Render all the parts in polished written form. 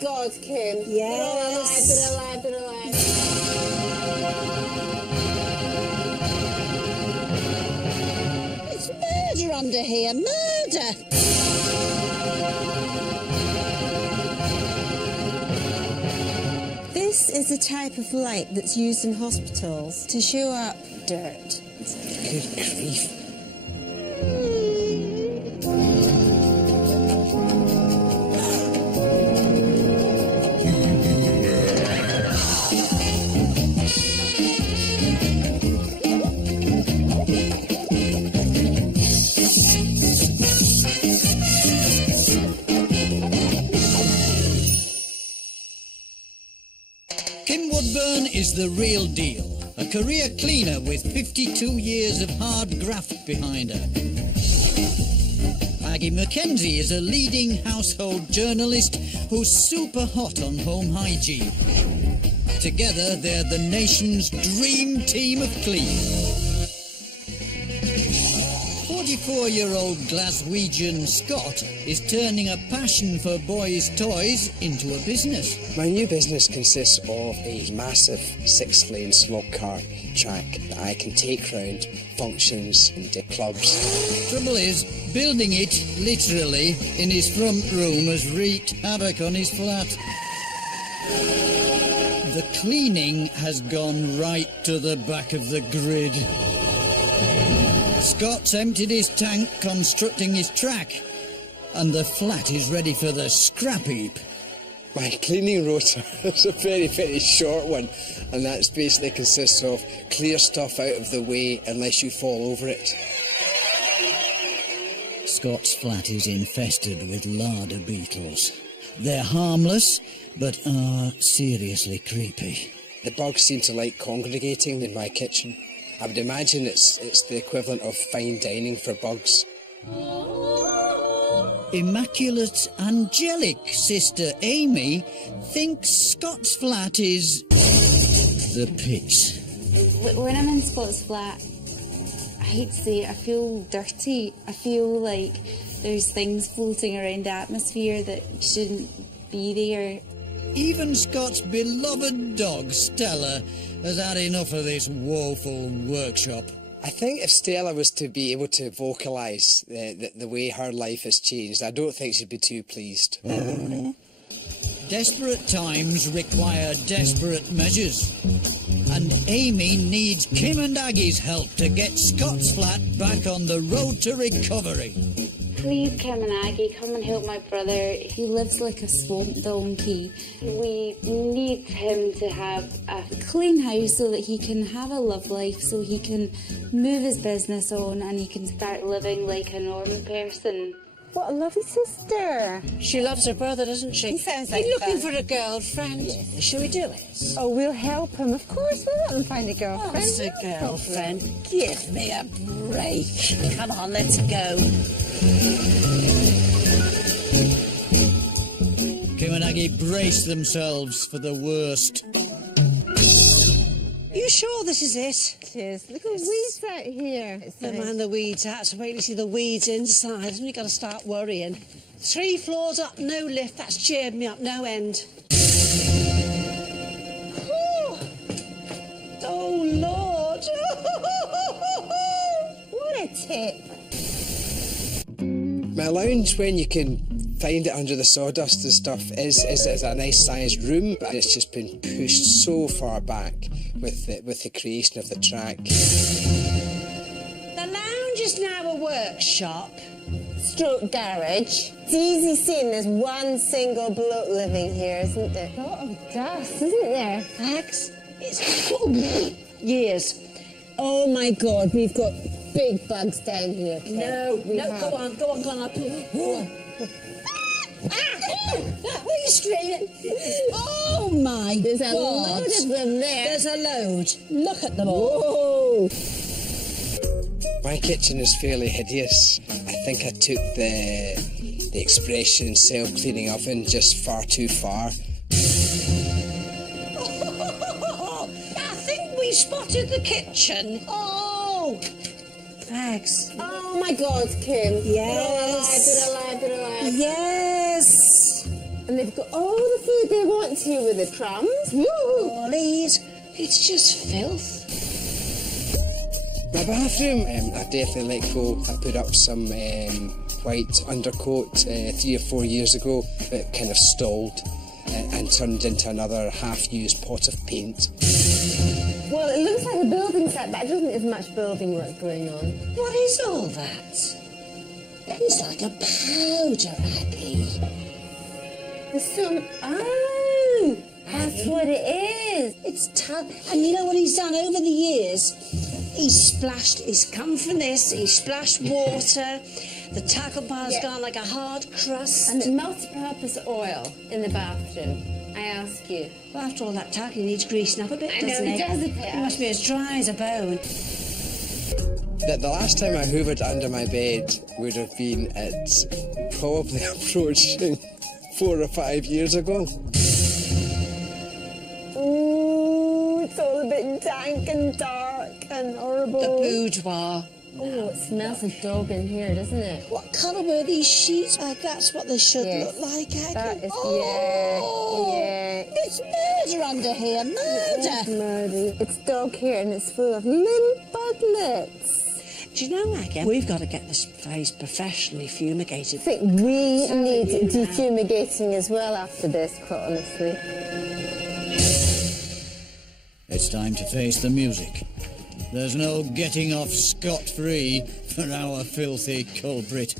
God, Kim. Yes. Bit alive. It's murder under here, murder! This is a type of light that's used in hospitals to show up dirt. Good grief. Kim Woodburn is the real deal. A career cleaner with 52 years of hard graft behind her. Maggie Mackenzie is a leading household journalist who's super hot on home hygiene. Together, they're the nation's dream team of clean. 44-year-old Glaswegian Scott is turning a passion for boys' toys into a business. My new business consists of a massive 6-lane slot car track that I can take round functions and clubs. Trouble is, building it, literally, in his front room has wreaked havoc on his flat. The cleaning has gone right to the back of the grid. Scott's emptied his tank, constructing his track, and the flat is ready for the scrap heap. My cleaning rota is a very, very short one, and that's basically consists of clear stuff out of the way unless you fall over it. Scott's flat is infested with larder beetles. They're harmless, but are seriously creepy. The bugs seem to like congregating in my kitchen. I would imagine it's the equivalent of fine dining for bugs. Immaculate, angelic sister Amy thinks Scott's flat is the pits. When I'm in Scott's flat, I hate to say it, I feel dirty. I feel like there's things floating around the atmosphere that shouldn't be there. Even Scott's beloved dog, Stella, has had enough of this woeful workshop. I think if Stella was to be able to vocalise the way her life has changed, I don't think she'd be too pleased. Desperate times require desperate measures. And Amy needs Kim and Aggie's help to get Scott's flat back on the road to recovery. Please, Kim and Aggie, come and help my brother. He lives like a swamp donkey. We need him to have a clean house so that he can have a love life, so he can move his business on and he can start living like a normal person. What a lovely sister. She loves her brother, doesn't she? He sounds like He's looking that. for a girlfriend. Yes. Shall we do it? Oh, we'll help him. Of course, we'll let him find a girlfriend. What's a girlfriend? Give me a break. Come on, let's go. Kim and Aggie brace themselves for the worst. You sure this is it? It is. Look at weeds out here. Never mind the weeds out. So wait till you see the weeds inside, and you've got to start worrying. 3 floors up, no lift. That's cheered me up, no end. Oh, Lord. What a tip. My lounge, when you can find it under the sawdust and stuff, is a nice sized room, but it's just been pushed so far back with the creation of the track. The lounge is now a workshop. Stroke garage. It's easy seeing there's one single bloke living here, isn't there? A lot of dust, isn't there? Max, it's years. Oh my God, we've got big bugs down here. Kate. No, We have. go on, up. What are you screaming? Oh my There's a God. load of them there. There's a load. Look at them all. Whoa! My kitchen is fairly hideous. I think I took the expression self-cleaning oven just far too far. I think we spotted the kitchen. Oh! Bags. Oh my God, Kim. Yes. Bit alive. Yes. And they've got all the food they want to with the crumbs. Woo! Oh, Liz, it's just filth. My bathroom, I definitely let go. I put up some white undercoat 3 or 4 years ago that kind of stalled and turned into another half-used pot of paint. Well, it looks like a building site, but I don't think there's much building work going on. What is all that? It's like a powder, Aggie. There's some... Oh! That's what it is. It's and you know what he's done over the years? He's come from this, he splashed water, the tackle bar's gone like a hard crust. And multi-purpose oil in the bathroom, I ask you. Well, after all that tackle, he needs greasing up a bit, I know doesn't he he? does a bit. He must be as dry as a bone. The last time I hoovered under my bed would have been at probably approaching 4 or 5 years ago. Ooh, it's all a bit dank and dark and horrible. The boudoir. Oh, it smells of dog in here, doesn't it? What colour were these sheets? That's what they should look like, Aggie. That is, yeah. It's murder under here, murder. Murder. It's dog hair and it's full of lymphodlets. Do you know, Aggie, we've got to get this place professionally fumigated. I think we need defumigating as well after this, quite honestly. It's time to face the music. There's no getting off scot-free for our filthy culprit.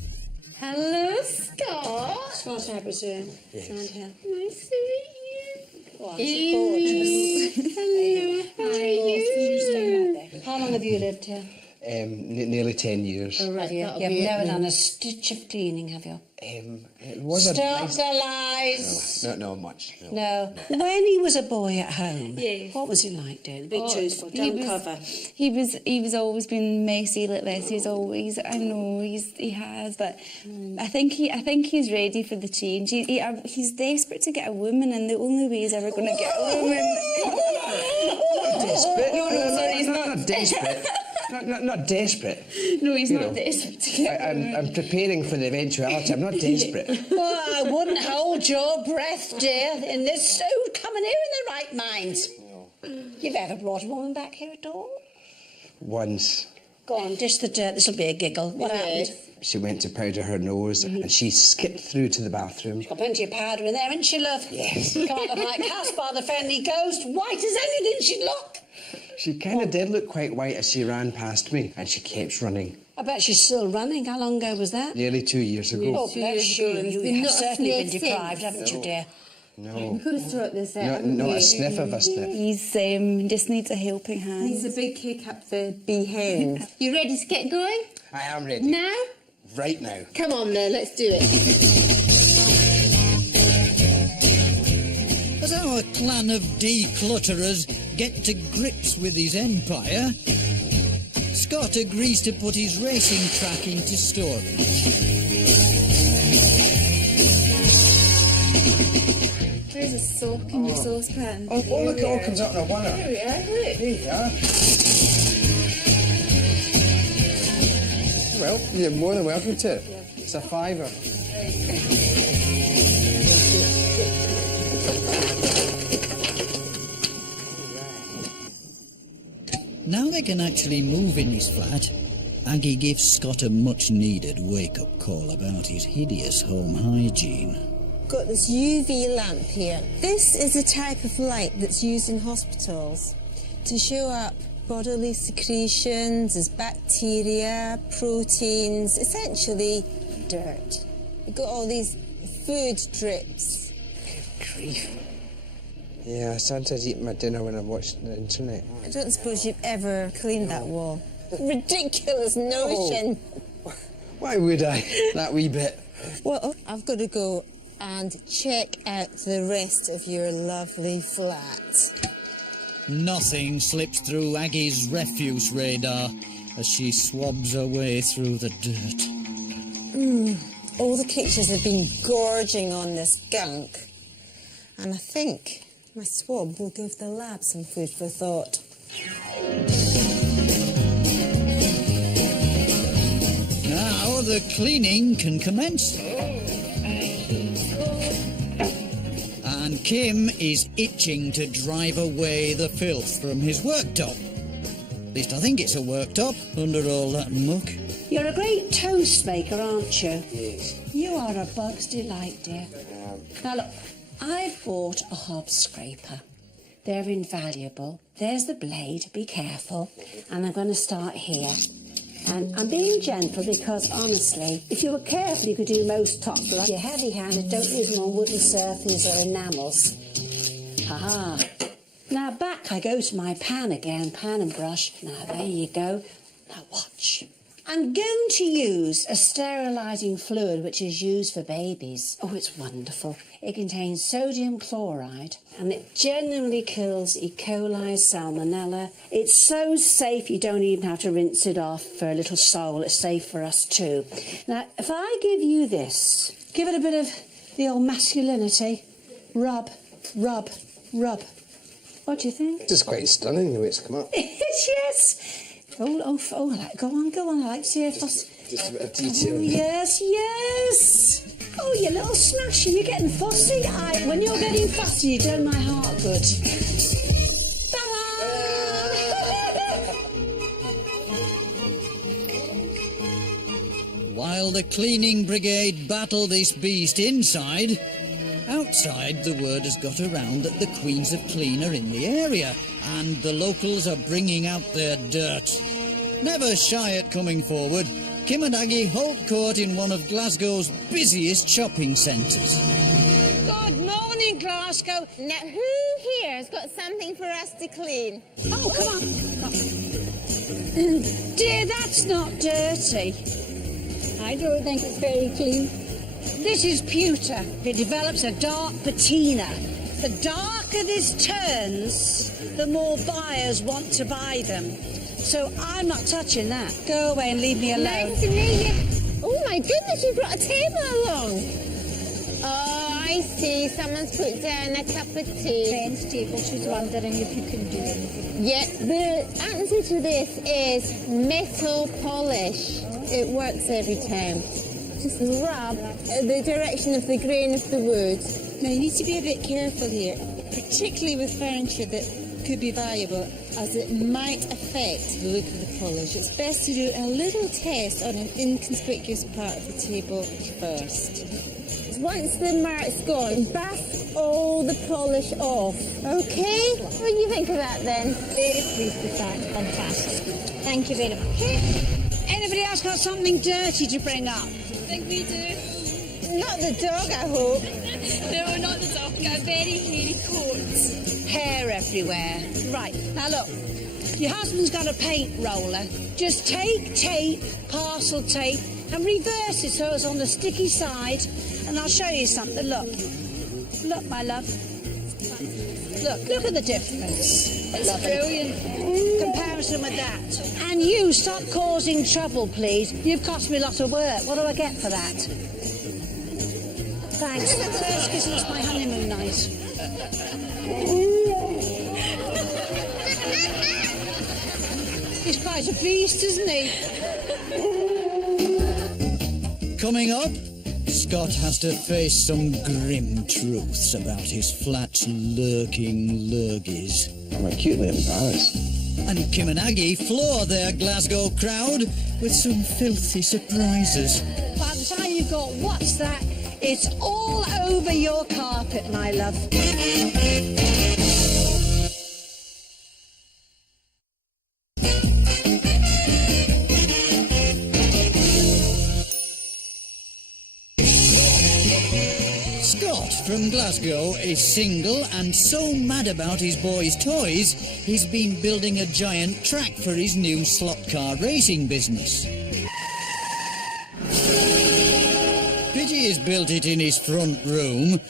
Hello, Scott. What I presume. Yes. Around here. Nice to meet you. Oh, it's gorgeous. Hello. How are you? How long have you lived here? Nearly 10 years. Have you? You've never done a stitch of cleaning, have you? It was Stop a nice... the lies. No, much. No. When he was a boy at home, Yes. what was he like doing? Be truthful, don't cover. He was always been messy like this. He's always, I know he has, but I think he's ready for the change. He's desperate to get a woman, and the only way he's ever going to get a woman. Desperate? No, he's not desperate. Not desperate. No, he's You not know, desperate to get a woman. I'm preparing for the eventuality. I'm not desperate. Well, I wouldn't hold your breath, dear, in this coming here in the right mind. You've ever brought a woman back here at all? Once Go on, dish the dirt. This'll be a giggle. What happened? she went to powder her nose and she skipped through to the bathroom. Got plenty of powder in there, ain't she, love? Yes. Can't look like Caspar, the friendly ghost. White as anything she'd look. She kind of did look quite white as she ran past me, and she kept running. I bet she's still running. How long ago was that? Nearly 2 years ago. Oh, bless you. You have not certainly been sniffed deprived, since. haven't you, dear? No. We could have sorted this out. Not a sniff of a sniff. He's just needs a helping hand. Needs a big kick up the behind. You ready to get going? I am ready. Now? Right now. Come on then, let's do it. As our clan of declutterers get to grips with his empire, Scott agrees to put his racing track into storage. There's a sock in your saucepan. Oh, look, it all comes out in a winner. Here we are, look. There you are. Well, you're more than welcome to it. It's a fiver. Now they can actually move in his flat, Aggie gives Scott a much-needed wake-up call about his hideous home hygiene. Got this UV lamp here. This is the type of light that's used in hospitals to show up bodily secretions as bacteria, proteins, essentially dirt. You've got all these food drips. Grief. Yeah, I sometimes eat my dinner when I'm watching the internet. I don't suppose you've ever cleaned that wall. Ridiculous notion. Oh, why would I? That wee bit. Well, I've got to go and check out the rest of your lovely flat. Nothing slips through Aggie's refuse radar as she swabs her way through the dirt. All the creatures have been gorging on this gunk. And I think my swab will give the lab some food for thought. Now the cleaning can commence. And Kim is itching to drive away the filth from his worktop. At least I think it's a worktop, under all that muck. You're a great toast maker, aren't you? Yes. You are a bug's delight, dear. Now look, I've bought a hob scraper. They're invaluable. There's the blade, be careful. And I'm going to start here. And I'm being gentle because, honestly, if you were careful, you could do most tops. But if you're heavy-handed, don't use them on wooden surfaces or enamels. Ha-ha. Now back I go to my pan again, pan and brush. Now there you go. Now watch. I'm going to use a sterilising fluid which is used for babies. Oh, it's wonderful. It contains sodium chloride and it genuinely kills E. coli, salmonella. It's so safe you don't even have to rinse it off for a little soul. It's safe for us too. Now, if I give you this, give it a bit of the old masculinity. Rub, rub, rub. What do you think? This is quite stunning the way it's come up. Yes. Oh, go on, I like to see it. Just a bit of detail. Oh, yes. Oh, you little smasher, you're getting fussy. When you're getting fussy, you do my heart good. Ta-da! While the cleaning brigade battle this beast inside, outside the word has got around that the Queens of Clean are in the area and the locals are bringing out their dirt. Never shy at coming forward, Kim and Aggie hold court in one of Glasgow's busiest shopping centres. Good morning, Glasgow. Now, who here has got something for us to clean? Oh, come on. Dear, that's not dirty. I don't think it's very clean. This is pewter. It develops a dark patina. The darker this turns, the more buyers want to buy them. So I'm not touching that. Go away and leave me alone. Nice to meet you. Oh my goodness, you brought a table along. Oh, I see. Someone's put down a cup of tea. Friend's table, she's wondering if you can do anything. Yeah, the answer to this is metal polish. It works every time. Just rub the direction of the grain of the wood. Now, you need to be a bit careful here, particularly with furniture that could be valuable, as it might affect the look of the polish. It's best to do a little test on an inconspicuous part of the table first. Once the mark's gone, bath all the polish off. Okay? What do you think of that then? Very pleased with that. Fantastic. Thank you very much. Anybody else got something dirty to bring up? I think we do. Not the dog, I hope. No, not the dog. Got a very hairy coat. Hair everywhere. Right, now look. Your husband's got a paint roller. Just take tape, parcel tape, and reverse it so it's on the sticky side. And I'll show you something. Look. Look, my love. Look at the difference. It's brilliant. Comparison with that. And you, stop causing trouble, please. You've cost me a lot of work. What do I get for that? Thanks. First, because it's my honeymoon night. He's quite a beast, isn't he? Coming up, Scott has to face some grim truths about his flat's lurking lurgies. I'm acutely embarrassed. And Kim and Aggie floor their Glasgow crowd with some filthy surprises. By the time you've got what's that, it's all over your carpet, my love. Scott from Glasgow is single and so mad about his boys' toys, he's been building a giant track for his new slot car racing business. Pity he's built it in his front room.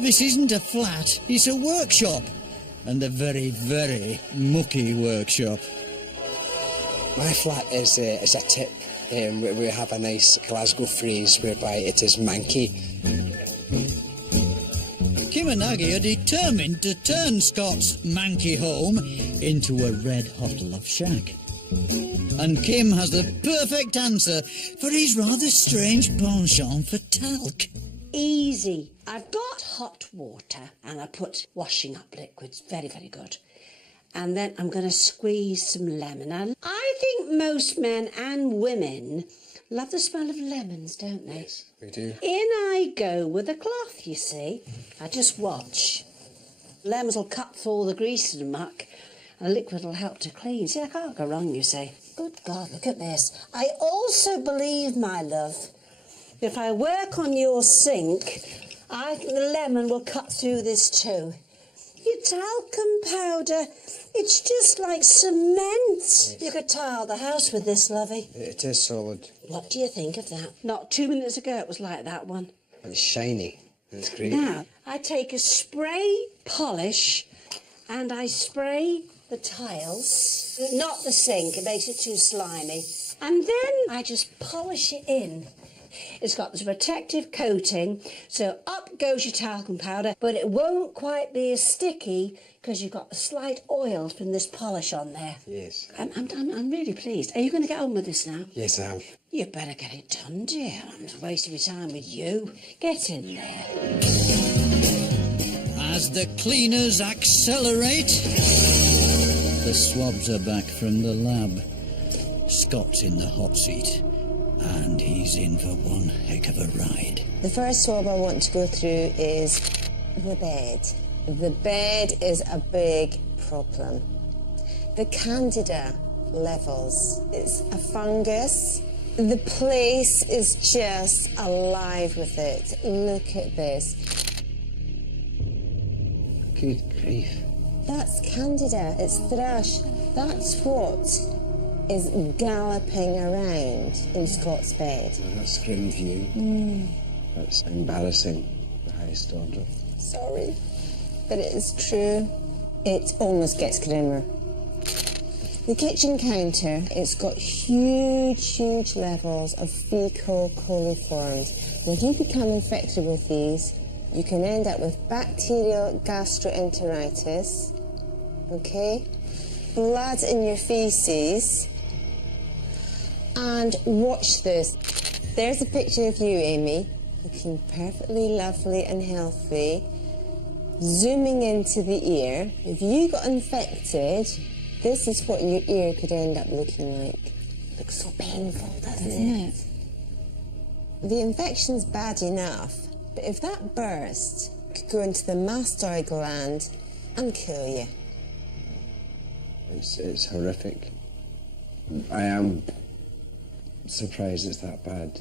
This isn't a flat, it's a workshop. And a very, very mucky workshop. My flat is a tip. We have a nice Glasgow phrase whereby it is manky. Kim and Aggie are determined to turn Scott's manky home into a red-hot love shack. And Kim has the perfect answer for his rather strange penchant for talc. easy. I've got hot water and I put washing up liquids, very, very good. And then I'm going to squeeze some lemon. And I think most men and women love the smell of lemons, don't they? Yes, we do. In I go with a cloth, you see. I just watch. Lemons will cut through all the grease and muck, and the liquid will help to clean. See, I can't go wrong, you see. Good God, look at this. I also believe, my love, if I work on your sink, I think the lemon will cut through this too. Your talcum powder, it's just like cement. Yes. You could tile the house with this, lovey. It is solid. What do you think of that? Not 2 minutes ago it was like that one. It's shiny. It's great. Now, I take a spray polish and I spray the tiles, not the sink, it makes it too slimy. And then I just polish it in. It's got this protective coating, so up goes your talcum powder, but it won't quite be as sticky because you've got a slight oil from this polish on there. Yes. I'm really pleased. Are you going to get on with this now? Yes, I am. You better get it done, dear. I'm not wasting my time with you. Get in there. As the cleaners accelerate, the swabs are back from the lab. Scott's in the hot seat, and he's in for one heck of a ride. The first swab I want to go through is the bed. The bed is a big problem. The Candida levels, it's a fungus. The place is just alive with it. Look at this. Good grief. That's Candida, it's thrush. That's what is galloping around in Scott's bed. Oh, that's grim view. That's embarrassing, the highest order. Sorry, but it is true. It almost gets grimmer. The kitchen counter, it's got huge levels of fecal coliforms. When you become infected with these, you can end up with bacterial gastroenteritis, okay? Blood in your feces. And watch this. There's a picture of you, Amy, looking perfectly lovely and healthy, zooming into the ear. If you got infected, this is what your ear could end up looking like. Looks so painful, doesn't it? The infection's bad enough, but if that burst, it could go into the mastoid gland and kill you. It's horrific. I am surprised it's that bad.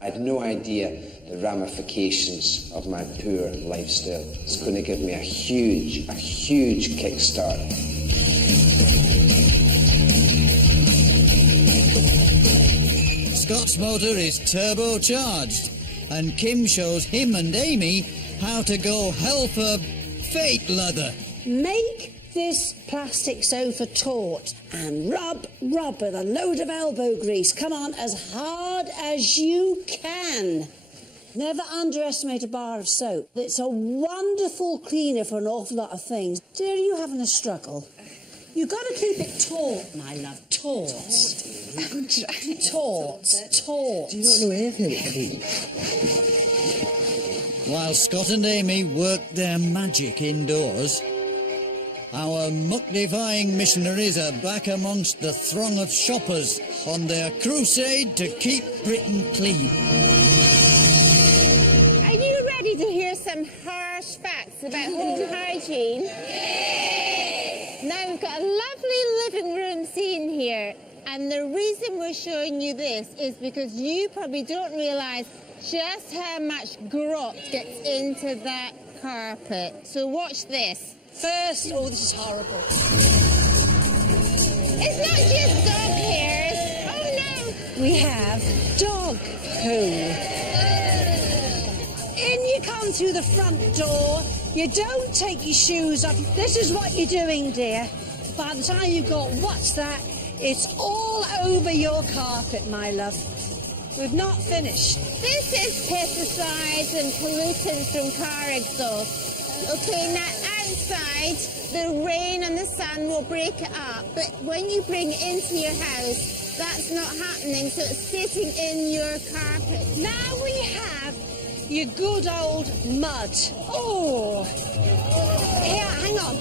I had no idea the ramifications of my poor lifestyle. It's going to give me a huge kickstart. Scott's motor is turbocharged, and Kim shows him and Amy how to go hell for fake leather. Make this plastic sofa taut and rub with a load of elbow grease. Come on, as hard as you can. Never underestimate a bar of soap. It's a wonderful cleaner for an awful lot of things. Dear, are you having a struggle? You've got to keep it taut, my love. Taut. Taut. Do you not know anything about clean? While Scott and Amy work their magic indoors, our muck-defying missionaries are back amongst the throng of shoppers on their crusade to keep Britain clean. Are you ready to hear some harsh facts about home hygiene? Yes! Now we've got a lovely living room scene here, and the reason we're showing you this is because you probably don't realise just how much grot gets into that carpet. So watch this. First, oh, this is horrible. It's not just dog hairs. Oh no! We have dog poo. In you come through the front door. You don't take your shoes off. This is what you're doing, dear. By the time you've got what's that, it's all over your carpet, my love. We've not finished. This is pesticides and pollutants from car exhaust. Okay, now outside, the rain and the sun will break it up. But when you bring it into your house, that's not happening, so it's sitting in your carpet. Now we have your good old mud. Oh! Here, hang on.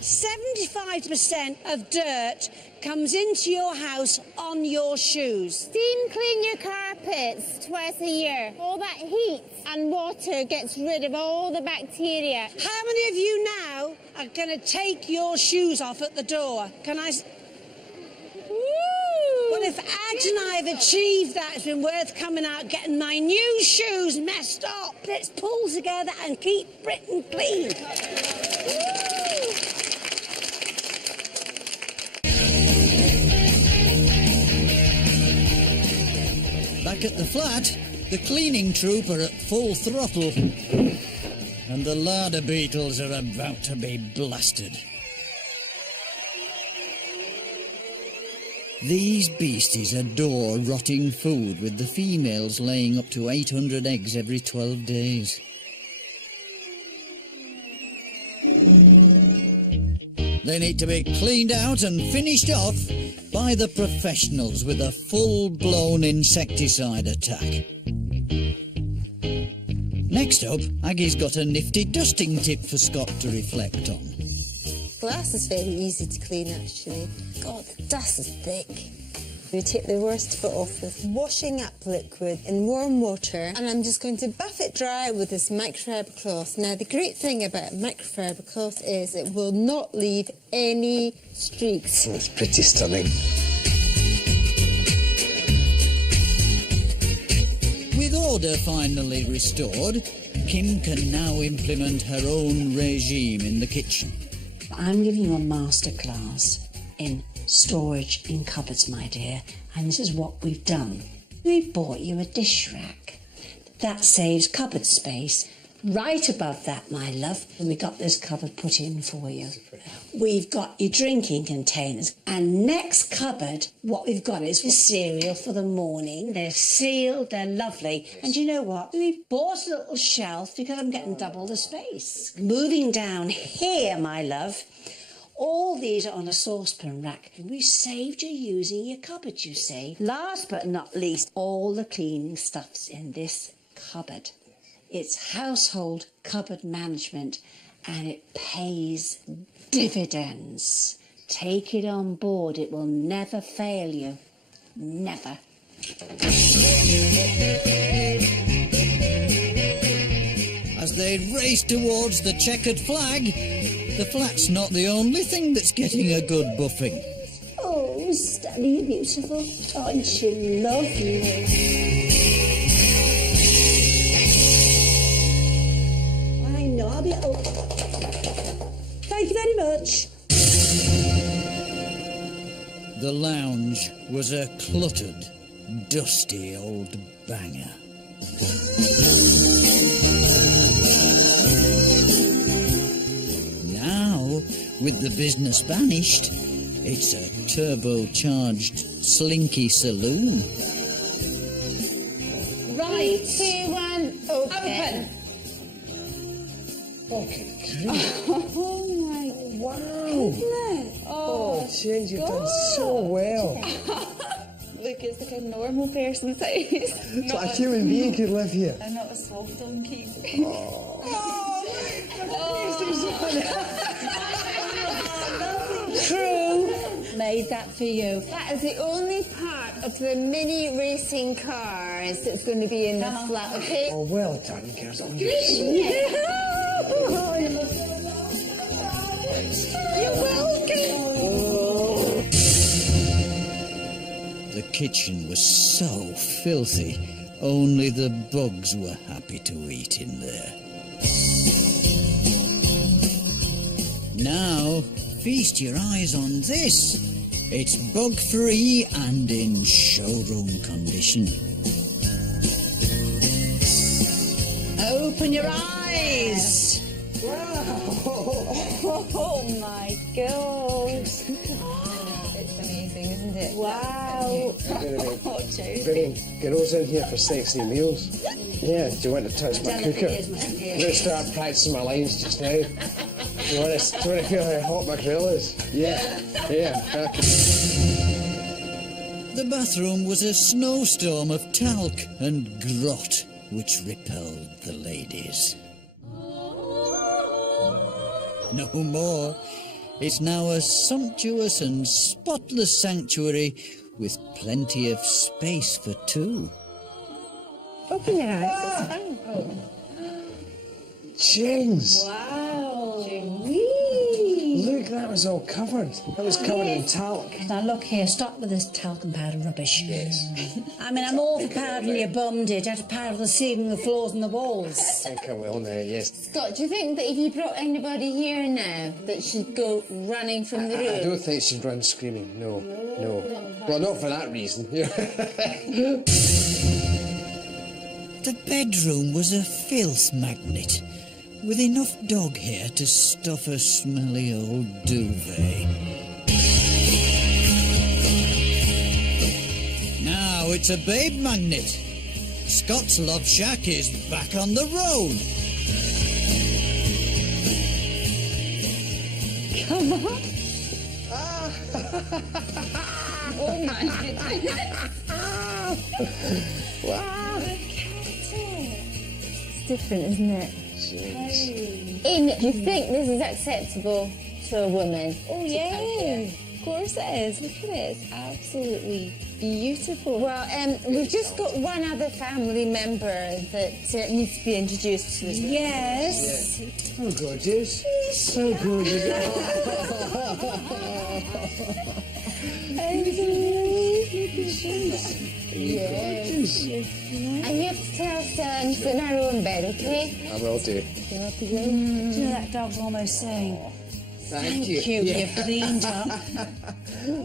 75% of dirt comes into your house on your shoes. Steam clean your carpets twice a year. All that heat and water gets rid of all the bacteria. How many of you now are going to take your shoes off at the door? Can I... Well, if Ags and I have achieved that, it's been worth coming out getting my new shoes messed up. Let's pull together and keep Britain clean. Back at the flat, the cleaning troop are at full throttle. And the larder beetles are about to be blasted. These beasties adore rotting food, with the females laying up to 800 eggs every 12 days. They need to be cleaned out and finished off by the professionals with a full-blown insecticide attack. Next up, Aggie's got a nifty dusting tip for Scott to reflect on. Glass is very easy to clean, actually. God, the dust is thick. We take the worst of it off with washing up liquid in warm water, and I'm just going to buff it dry with this microfiber cloth. Now, the great thing about microfiber cloth is it will not leave any streaks. It's pretty stunning. With order finally restored, Kim can now implement her own regime in the kitchen. I'm giving you a masterclass in storage in cupboards, my dear, and this is what we've done. We've bought you a dish rack. That saves cupboard space. Right above that, my love, and we got this cupboard put in for you. We've got your drinking containers, and next cupboard, what we've got is cereal for the morning. They're sealed, they're lovely. And you know what? We've bought a little shelf because I'm getting double the space. Moving down here, my love, all these are on a saucepan rack. We saved you using your cupboard, you see. Last but not least, all the cleaning stuff's in this cupboard. It's household cupboard management, and it pays dividends. Take it on board. It will never fail you. Never. As they race towards the checkered flag, the flat's not the only thing that's getting a good buffing. Oh, Stanley, beautiful. Aren't you lovely? I'll be... Oh. Thank you very much. The lounge was a cluttered, dusty old banger. Now, with the business banished, it's a turbocharged, slinky saloon. Right. 3, 2, 1, open. Oh my wow! Oh, Jen, you've done so well. Look, it's like a normal person's house. So a human being could live here. I'm not a soft donkey. True. Made that for you. That is the only part of the mini racing cars that's going to be in this flat, okay? Oh, well done, girls. Oh, You're welcome. The kitchen was so filthy, only the bugs were happy to eat in there. Now, feast your eyes on this. It's bug-free and in showroom condition. Open your eyes. Oh my god. It's amazing, isn't it? Wow. Bringing girls in here for sexy meals. Yeah, do you want to touch my cooker? I'm going to start practicing my lines just now. Do you want to feel how hot my grill is? Yeah. Okay. The bathroom was a snowstorm of talc and grot, which repelled the ladies. No more. It's now a sumptuous and spotless sanctuary with plenty of space for two. Open your eyes, it's fine. James! Wow. Look, that was all covered. That was covered in talc. Now look here, stop with this talcum powder rubbish. Yes. I mean, I'm all for powdering your bum, dear. You have to powder the ceiling, the floors and the walls. I think I will now, yes. Scott, do you think that if you brought anybody here now, that she'd go running from the room? I don't think she'd run screaming, no. Well, not for that reason. The bedroom was a filth magnet, with enough dog hair to stuff a smelly old duvet. Now it's a babe magnet. Scott's Love Shack is back on the road. Come on. Oh my goodness. Wow. It's different, isn't it? Jeez. Amy, do you think this is acceptable to a woman? Oh, yeah. Of course it is. Look at it. It's absolutely beautiful. Well, we've just got one other family member that needs to be introduced to us. Yes. Oh, gorgeous. So gorgeous. Yes. And you have to tell us she's in her own bed, okay? I will do. Do you know that dog's almost saying, Thank you. you've cleaned up.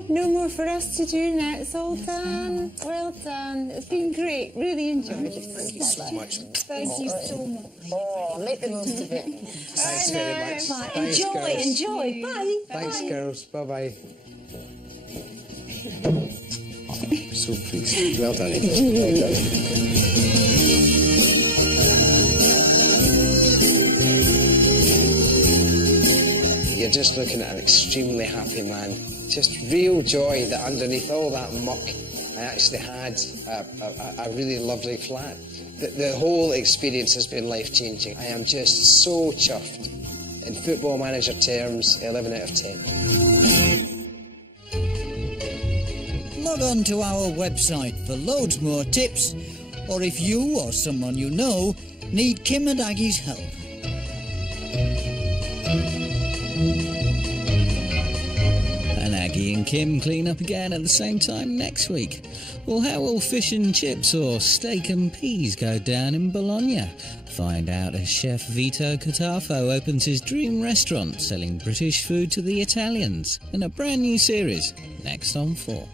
No more for us to do now. It's all done. Well done. It's been great. Really enjoyed it. Thank you so much. Thank you so much. Oh, make the most of it. Thanks very much. Right, Thanks, girls. enjoy. Bye. Thanks, girls. Bye-bye. So pleased. Well done, Amy. Well done. You're just looking at an extremely happy man. Just real joy that underneath all that muck, I actually had a really lovely flat. The whole experience has been life-changing. I am just so chuffed. In Football Manager terms, 11 out of 10. Log on to our website for loads more tips, or if you or someone you know need Kim and Aggie's help. And Aggie and Kim clean up again at the same time next week. Well, how will fish and chips or steak and peas go down in Bologna? Find out as Chef Vito Catafo opens his dream restaurant selling British food to the Italians in a brand new series next on 4.